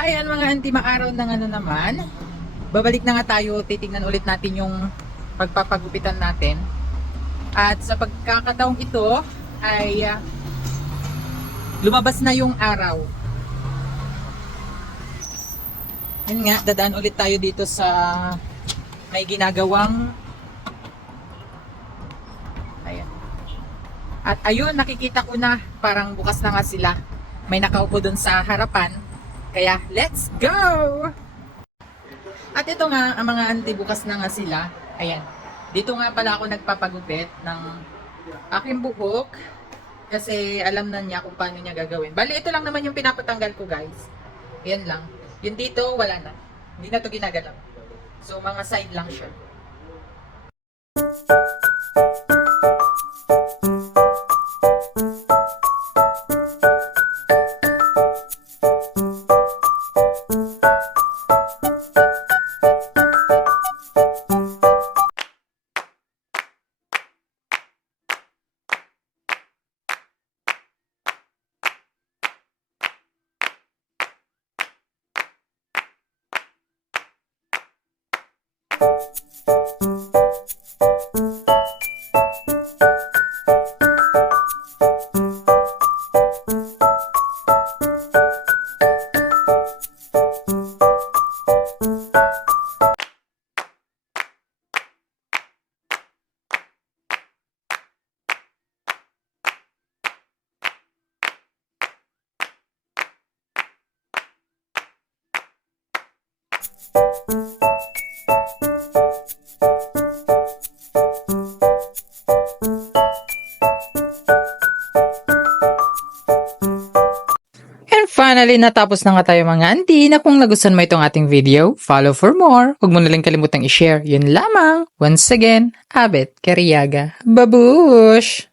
Ayan mga auntie, maaraw ng ano naman. Babalik na nga tayo, titingnan ulit natin yung pagpapagupitan natin. At sa pagkakataong ito ay lumabas na yung araw. Yun nga, dadaan ulit tayo dito sa may ginagawang ayan. At ayun, nakikita ko na parang bukas na nga sila. May nakaupo dun sa harapan. Kaya, let's go! At ito nga, ang mga auntie, bukas na nga sila. Ayan. Dito nga pala ako nagpapagupit ng aking buhok. Kasi alam na niya kung paano niya gagawin. Bali, ito lang naman yung pinapatanggal ko, guys. Ayan lang. Yung dito, wala na. Hindi na to ginagalaw. So, mga side lang siya. And finally, natapos na nga tayo mga auntie, na kung nagustuhan mo itong ating video, follow for more. Huwag mo nalang kalimutang i-share. Yun lamang. Once again, Abet Kariyaga. Babush!